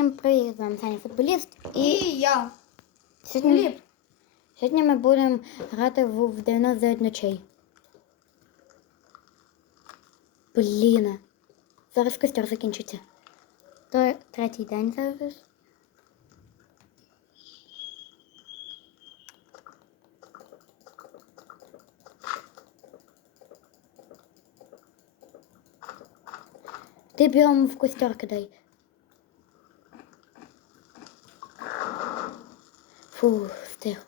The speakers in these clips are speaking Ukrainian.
Всім привіт, з вами Саня Футболіст. І І я. сьогодні, Філіп. сьогодні ми будемо грати в, в 99 ночей. Блін. Зараз костер закінчиться. То третій день зараз. Ти бігом в костер кидай. Фу, встиг.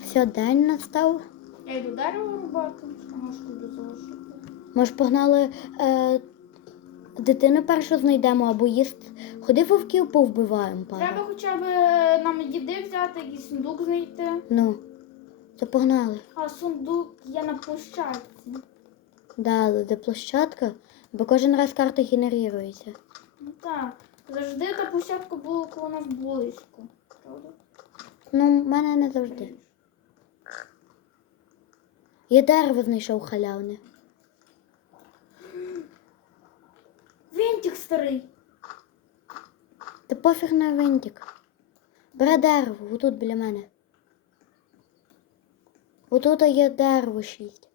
Все, день настав. Я йду дерево рубати, а може туди залишити. Може, погнали е, дитину першу знайдемо або їсти. Ходи вовків повбиваємо пару. Треба хоча б нам їди взяти, якийсь сундук знайти. Ну, то погнали. А сундук є на площадці. Дали, де площадка, бо кожен раз карта генерується. Ну так. Завжди та площадка була коло нас близько. Правда? Ну, в мене не завжди. Я дерево знайшов халявне. Винтик старий. Та пофіг на винтик. Бери дерево, отут біля мене. Отут є дерево шість.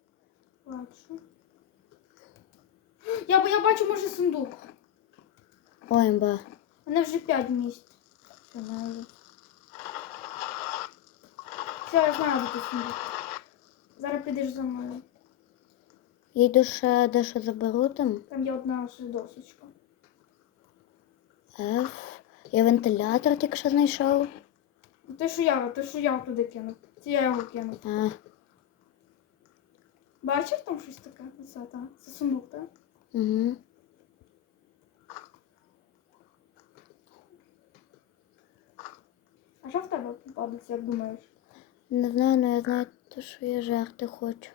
Бачу. Я, я бачу, може, сундук. Ой, ба. Мене вже 5 місць. Все. Все, я знаю, де тут сундук. Зараз підеш за мною. Я йду ще дещо заберу там. Там є одна ще досочка. F. Я вентилятор тільки що знайшов. Те, що я, те, що я туди кинув. Це я його кинув. А, Бачив там щось таке? Це, так. Це сундук, так? угу. А що в тебе попадеться, як думаєш? Не знаю, але я знаю, що я жерти хочу.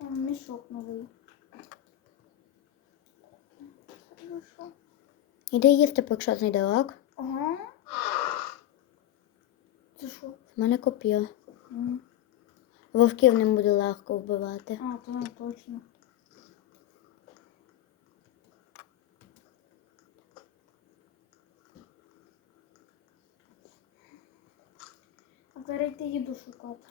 О, мішок новий. Хорошо. Іди їсти, якщо знайде лак. Ага. Це що? В мене коп'є. М. Вовків не буде легко вбивати. А, то не точно. А зараз йти їду шукати.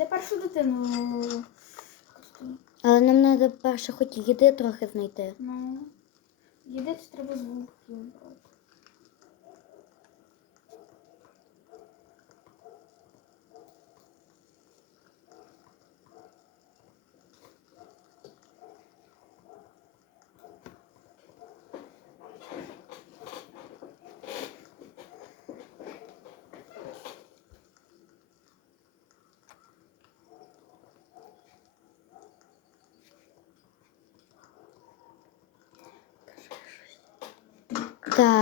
Ходи першу дитину. Але нам треба перше хоч їди трохи знайти. Ну,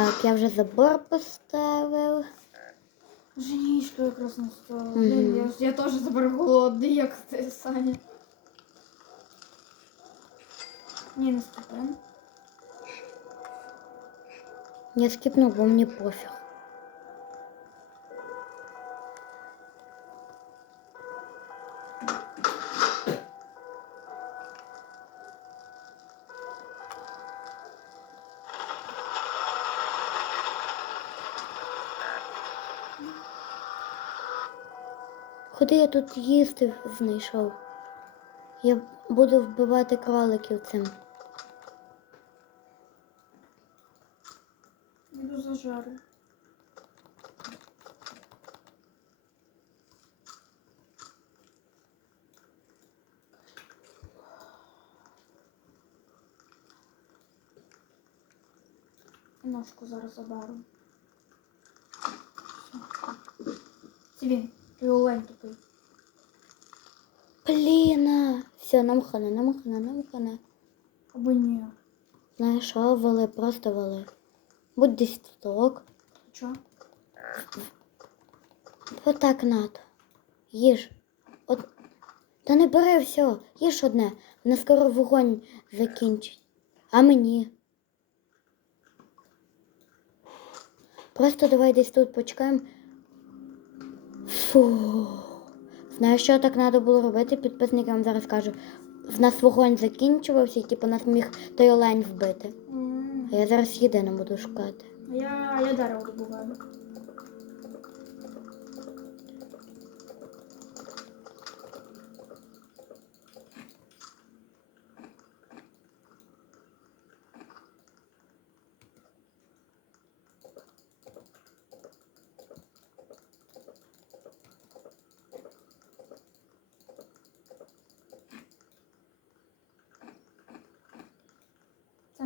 Так, я вже забор поставив. Женічка якраз настала. Мгм. Блін, я, ж- я теж тепер голодний, як ти, Саня. Ні, не ступен. Я скіпнув, бо мені пофіг. Куди я тут їсти знайшов? Я буду вбивати кроликів цим. Іду зажарю. Ножку зараз заберу. він. Той олень тупий. Блін. Все, нам хана, нам хана, нам хана. Або ні. Знаєш, що, вали, просто вали. Будь десь столок. Чо? Отак надо. Їж. От... Та не бери все, їж одне. Вона скоро вогонь закінчить. А мені. Просто давай десь тут почекаємо. Фу. Знаєш, що так треба було робити? Підписникам зараз кажу. В нас вогонь закінчувався, і типу нас міг той олень вбити. А я зараз єдине буду шукати. Я, я дерево добуваю.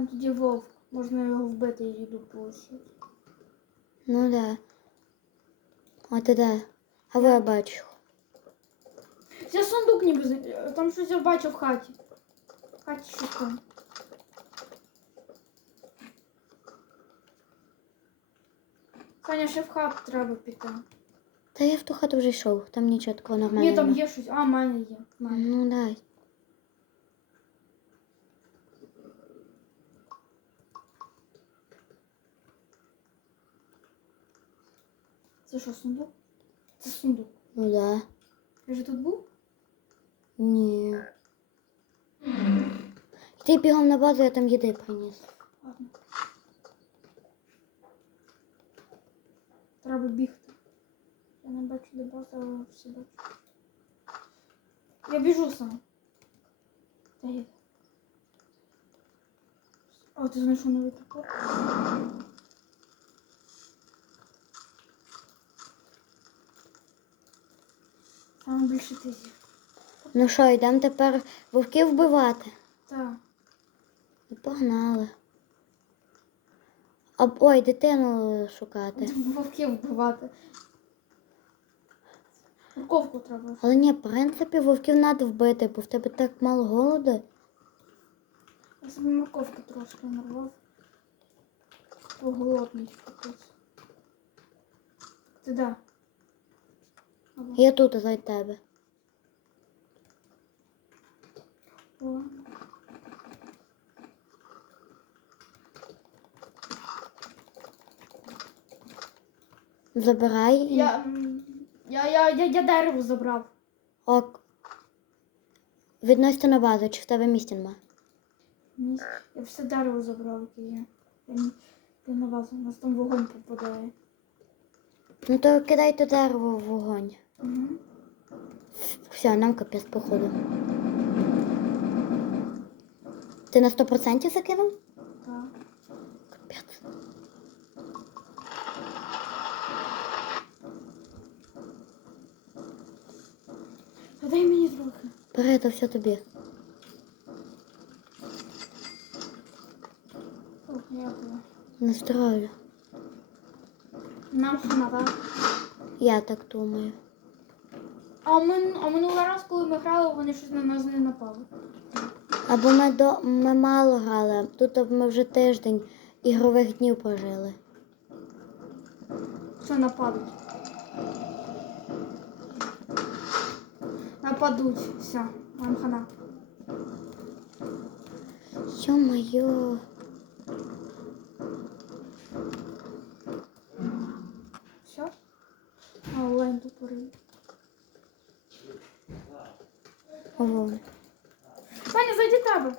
Там тоді вовк. Можна його вбити і їду получити. Ну да. А ти де? А ви я бачу. Я сундук ніби за- там щось я бачив в хаті. В хаті щось там. Саня, ще в хату треба піти. Та я в ту хату вже йшов, там нічого такого нормального. Ні, там нема. є щось. А, в мене є. в мене. Ну дай. Це що, сундук? Це сундук. Ну да. Я вже тут був? Ні. Ти бігом на базу, я там їди приніс. Ладно. Треба бігти. Я не бачу, де база, але все бачу. Я біжу сам. Та є. О, ти знайшов новий топор? Саме більше ти з'їв. Ну що, йдемо тепер вовків вбивати. Так. І погнали. А, ой, дитину шукати. Вовків вбивати. Морковку треба. Але ні, в принципі, вовків треба вбити, бо в тебе так мало голоду. Я собі морковки трошки нарвав. Бо голодний капець. Ти да. Я тут за тебе. О. Забирай. Я, я, я, я, я дерево забрав. Ок. Відносьте на базу, чи в тебе місця нема. Я все дерево забрав, яке є. Я, я на вас, у нас там вогонь попадає. Ну то кидайте дерево в вогонь. Угу. Все, нам капець походу. Ти на 100% закинув? Так. Капець. Та дай мені трохи. Бери, то все тобі. О. Настрою. Нам хана. Я так думаю. А, ми, а минулий раз, коли ми грали, вони щось на нас не напали. Або ми, до... ми мало грали, тут ми вже тиждень ігрових днів прожили. Що нападуть? Нападуть. Все, нам хана. Йо-моє. Все? А, олень тупорий. Ого. Саня, зайди тебе.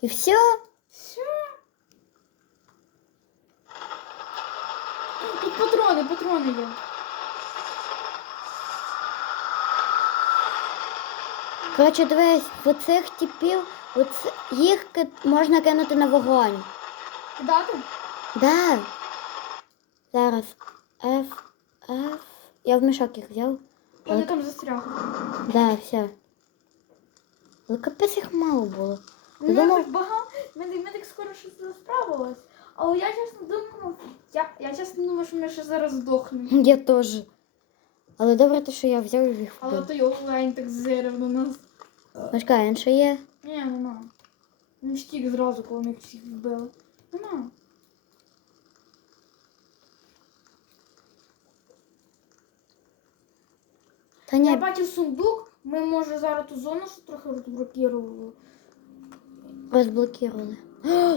І все? Все. Тут патрони, патрони є. Коротше, дивись, оцих типів, оц... їх ки- можна кинути на вогонь. Кидати? Да. Зараз. F, F. Я в мішок їх взяв. Вони там застрягли. Да, все. Але капець їх мало було. Ми думав- так багато, ми, ми так скоро щось справилось. Але я чесно думала, я, я чесно думала, що ми ще зараз здохнемо. Я теж. Але добре, те, що я взяв і їх Але вбив. той олень так зирив на нас. Почекай, він ще є. Ні, нема. Він втік зразу, коли ми всіх вбили. Нема. Та Я бачив сундук, ми може зараз ту зону ще трохи розблокували. розблокували.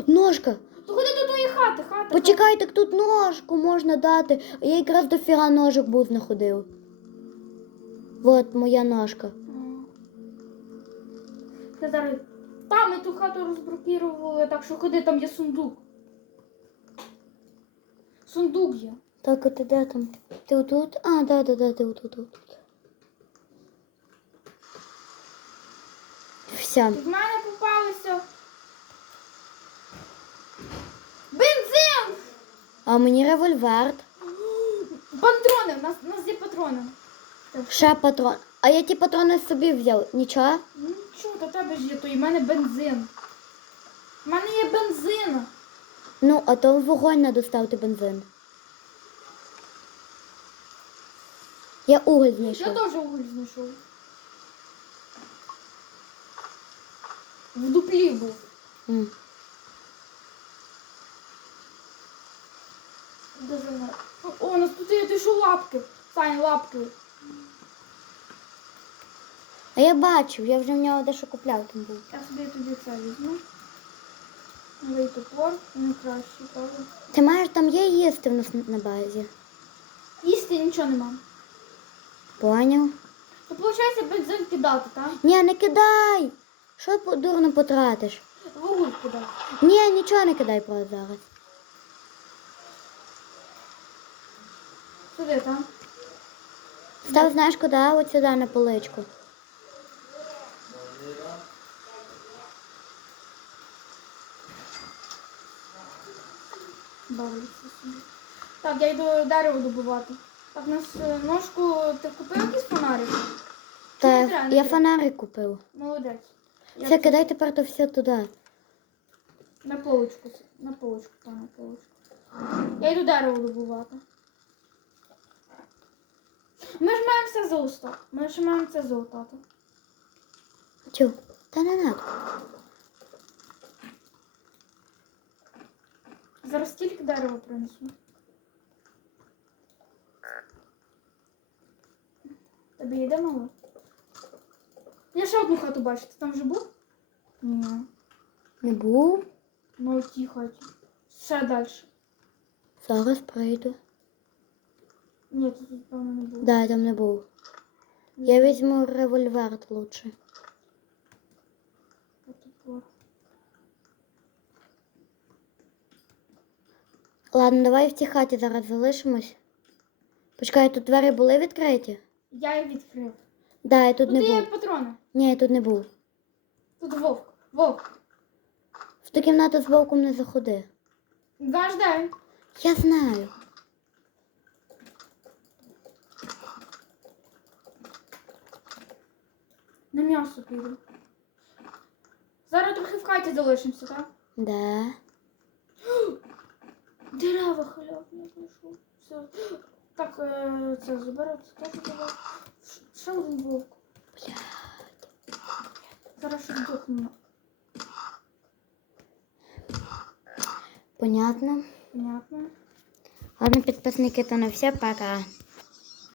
Ножка! То ходи до тої хати, хата. Почекай, так тут ножку можна дати. Я якраз до фіга ножок був знаходив. От моя ножка. Зараз. Там ми ту хату розблокували, так що ходи, там є сундук. Сундук є. Так, а ти де там? Ти отут? А, да, да, да, ти отут. отут. Все. І в мене попалося. Бензин! А мені револьвер. Патрони! У нас, у нас є патрони. Ще патрон. А я ті патрони собі взяв. Нічого? Чого, до тебе ж є, то і в мене бензин. У мене є бензин. Ну, а то вогонь треба ставити бензин. Я уголь Я знайшов. теж уголь знайшов. В дуплі був. М. Дуже не. О, у нас тут є ти що лапки. Саня, лапки. А я бачив, я вже в нього дещо купляв там був. Я собі тоді це візьму. Новий топор, він кращий, правда? Ти маєш там є їсти в нас на базі. Їсти нічого нема. Поняв? То виходить бензин кидати, так? Ні, не кидай! Що по- дурно потратиш? Вуголь кидати. Ні, нічого не кидай про зараз. Сюди, так? Став, знаєш куди? От сюди на поличку. Бавиться собі. Так, я йду дерево добувати. Так, у нас е, ножку. Ти купив якийсь фонарик? Та не треба, не я треба. фонарик купив. Молодець. Я Все, кидай тепер то все туди. На полочку. На полочку, та на полочку. Я йду дерево добувати. Ми ж маємо все золото. Ми ж маємо це золотати. Тю, та не надо. Зараз стільки дерева принесу. Тобі йде мало? Я ще одну хату бачу. Ти там вже був? Ні. Не був. На тій хаті. Ще далі. Зараз прийду. Ні, ти тут певно не був. Да, я там не був. Я візьму револьвер лучше. Ладно, давай в цій хаті зараз залишимось. Почекай, тут двері були відкриті? Я їх відкрив. Да, я тут Тут не є був. патрони. Ні, я тут не був. Тут вовк. Вовк. В ту кімнату з вовком не заходи. Де? Я знаю. На м'ясо піду. Зараз трохи в хаті залишимося, так? Да. Дерева халявні. Все. Так, е, це заберу, це дерева. Ще один вовк. Зараз ще вдохнемо. Понятно. Понятно. Ладно, підписники, то на все, пока.